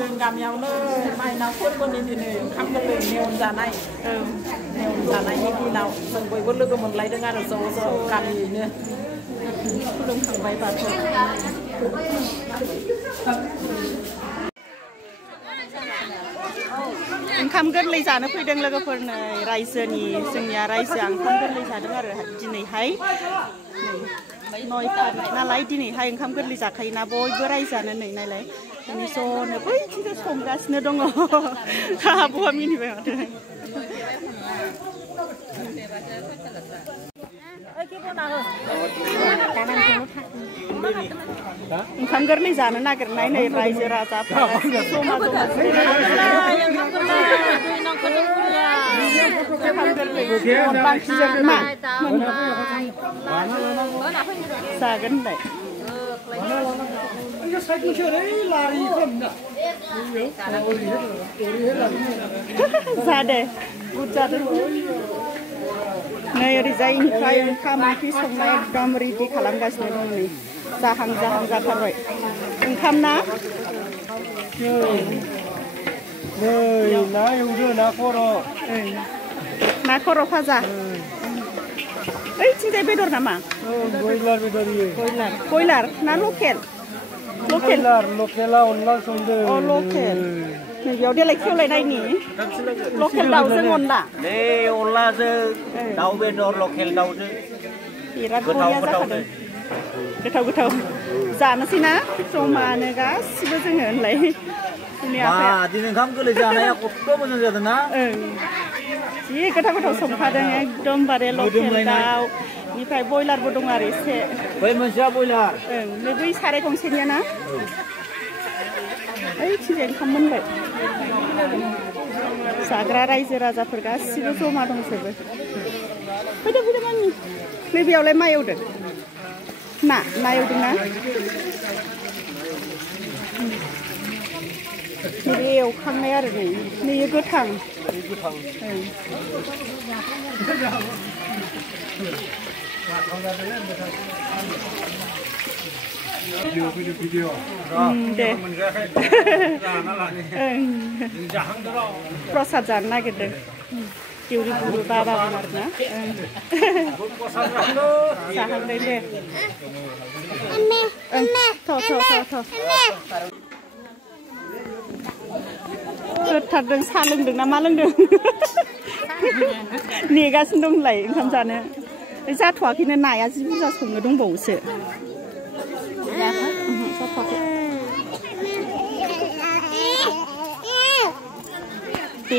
जों गामियावनो माइनाव फोरबोनि दिनै ओंखाम गोरलै नेवन जानायनि दिनाव जों बयबो लोगो मोनलायदों आरो ज' गामियैनो खुलुमखांबाय बाथौ ओंखाम गोरलै जानो फैदों लोगोफोरनो रायजोनि जोंनिया रायजोआ ओंखाम गोरलै जादों आरो दिनैहाय 9 तारिख नालाय दिनैहाय ओंखाम गोरलै जाखायोना बयबो रायजोआनो नै नालाय दिनै ज'नो बैथिंजाय संगासिनो दङ आब'आ मिनिबाय माथो ओंखाम गोरलै जानो नागिरनाय नै रायजो राजाफोरा जमा जागोन जादे बुरजादों नै ओरैजायनिफ्राय ओंखाम ओंख्रि संनाय एकदम रेडि खालामगासिनो दं नै जाहां जाथारबाय ओंखाम ना ना एवदो ना खर' भाजा ओइथिंजाय बेदर नामा बयलार बेदर बयलार ना लकेल लकेला अनला संदो अ लकेल नैबेयाव देलाय खेवलायनायनि लकेल दाउजों अनला अनलाजों दाउ बेदर लकेल दाउजों बिराद बरिया जाखादों गोथाव जानोसै ना जमानो गासिबो जोङो होनलाय दिनै ओंखाम गोरलै जानाया खथ' मोजां जादों ना जि गोथाव संखादों एकदमबारे लकेल दाउ निफ्राय बयलारबो दं आरो एसे बै मोनसेया बयलार नै बै साराय गंसेनिया ना ओइथिंजाय ओंखाम मोनबाय जाग्रा रायजो राजाफोर गासिबो जमा दंजोबो फैदो मानि नैबेयावलाय मा एवदों ना एवदोंना नैबे एवखांनाय आरो नै गोथां दे प्रसाद जानो नागिरदों दिउरि बुरु बाबा आरोना जाहांदों दे गोथारदों साहा लोंदों ना मा लोंदों नेगासिनो दं होनलाय ओंखाम जानो जाथ'वाखैनो नाया जि बुरजा संनो दंबावोसो दे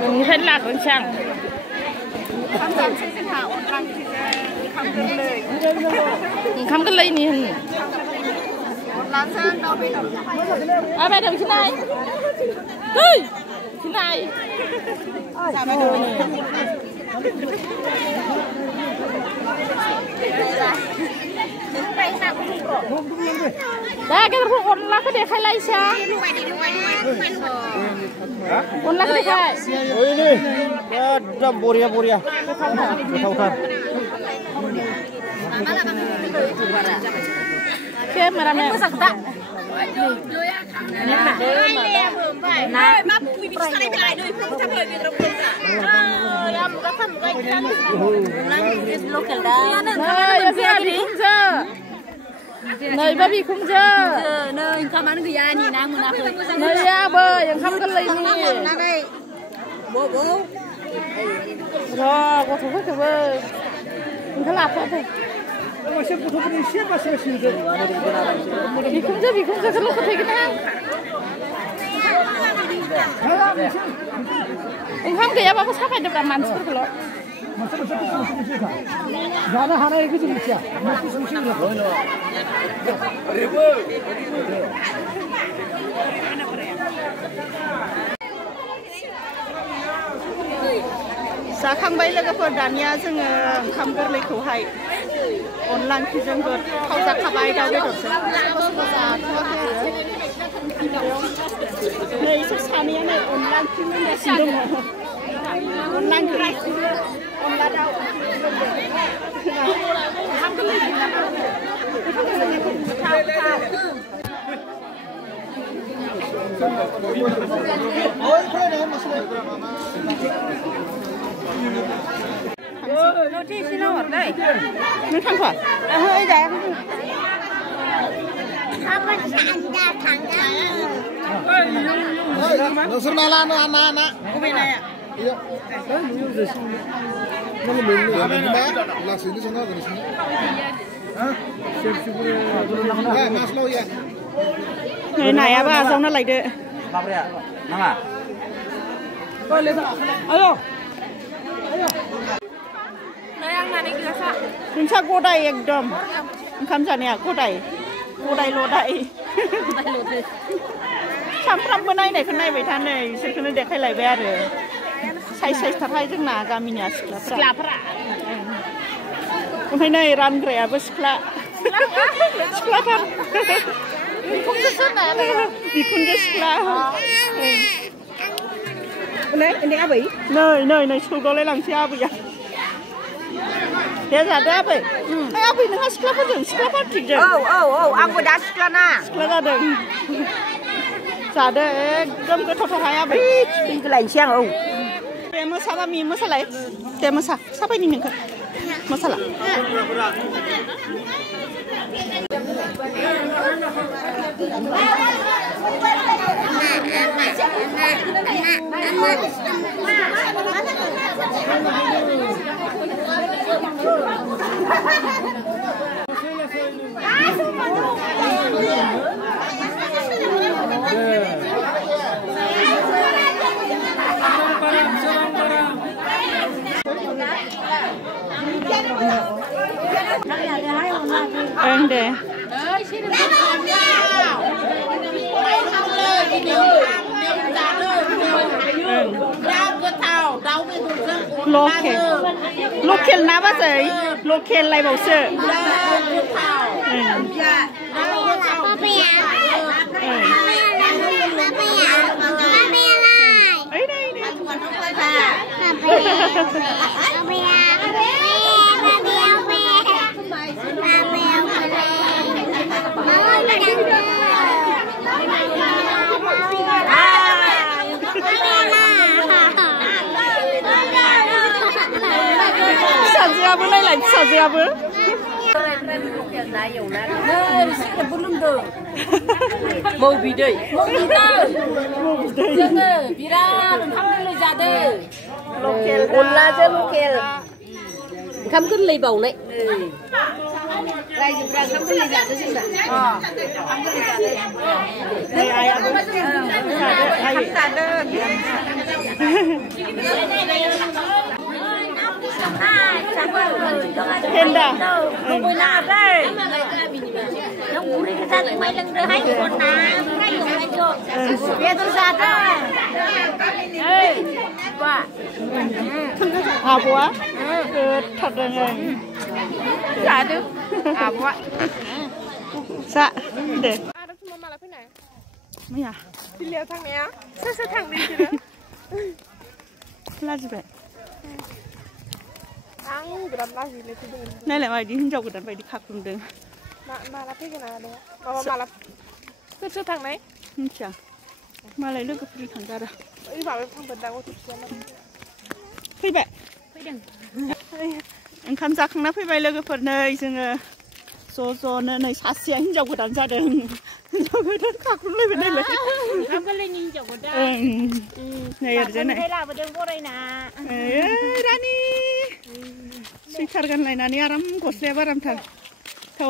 नोंनिफ्राय लाग्रोनोसै आं ओंखाम गोरलैनि होनो बायदों खिनाय खिनाय दा गेदेरखौ अनलाखौ देखायलायसै अनलाखौ देखाय एकदम बरिया गोथावथार केमेरामेन नै बाबि खुमजो नै ओंखामानो गैया नेना मोनाखै नै आबै ओंखाम गोरलैनि र' गथ'फोरखौबो ओंखाम लाफादो बिखुनजोखौल' फोथायगोन आं ओंखाम गैयाबाबो साफायदोब्रा मानसिफोरखौल' जानो हानायखौ जों मिथिया जाखांबाय लोगोफोर दानिया जोङो ओंखाम गोरलैखौहाय अनला ओंख्रिजों गोथाव जाखाबाय दाउ बेदरजों सोरबा जाथ'वाखै आरो नै इसोर सानैयानो अनला ओंख्रि मोनगासिनो दङ अनला ओंख्रि अनला दाउ ओंखाम नों थांफा ओइ जाया नोंसोर माला ना बबे नाया नै नायाबा आजावना लायदो नाङा ayo नोंसा गदाय एकदम ओंखाम जानाया गदाय लदाय सामफ्रामबो नायनायखौ नायबाय था नै इसोरखौनो देखायलायबाय आरो साइज थारहाय जोंना गामिनिया सिख्लाफोरा ओमफ्राय नै रानग्रायाबो सिख्लाथार बिखुनजो सिख्ला नै सौदावलाय लांसै आबैया दे जादो आबै आबै नोंहा सिख्ला पार्टिजों औ आंबो दा सिख्ला जादों जादो एकदम गोथावथारहाय आबै लायनोसै आं दे मोसाबा मोसालाय दे मोसा साफायनि नोंखौ मोसाला ओं दे लकेल ना बाजै लकेल लायबावसो फिसाजोआबो नायलाय फिसाजोआबो मौ बिदै जोङो बिराद ओंखाम गोरलै जादों अनलाजों लकेल ओंखाम गोरलै बावनाय रायजोफ्रा ओंखाम गोरलै जादों जोंना ओंखाम गोरलै Henda. Ngồi nào đây? Nó ngủ đi ra tụi mày lần nữa hai con nào, hai con. Bây tôi ra đó. Ê, bà. À bố. Thật là người. Dạ được. À bố. Dạ. Để. À đó chúng mà là thế này. Mấy à? Đi liều thằng này á. Sao thằng đi chứ đó. Là gì vậy? Ang berat lagi itu dulu. Này lại mày đi hinjau godan phải đi khắc cùng đừng. Malah thế cái nào đấy. Malah. Sao thằng này? Chả. Mà lại nước cái phi thằng ra đó. Ý bảo thằng bật đang có chút xíu mà. Phi bẹ. Phi đừng. Oंखाम जाखांना फैबाय लोगोफोर नै जोङो ज'-ज'नो नै सासेया हिनजाव गोदान जादों हिनजाव गोदान खाख्रुबलायबाय नालाय ओंखाम गोरलैनि हिनजाव गोदान नै ओरैजाय नै लाबोदों बरायना रानि सुइटार गानलायनानै आराम गस्लाया बारामथार औ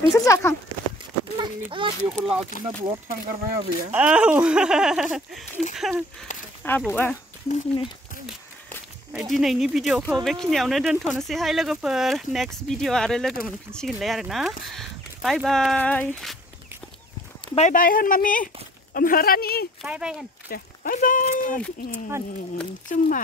नोंसोर जाखां भिडिअखौ लाजोबना ब्लग थांगारबाय आबैया औ आबौआ दिनैनि भिडिअखौ बेखिनियावनो दोनथ'नोसैहाय लोगोफोर नेक्स्ट भिडिअ आरो लोगो मोनफिनसिगोनलाय आरोना बाय बाय बाय बाय होन मामि रानि बाय बाय होन दे बाय बाय चुम्मा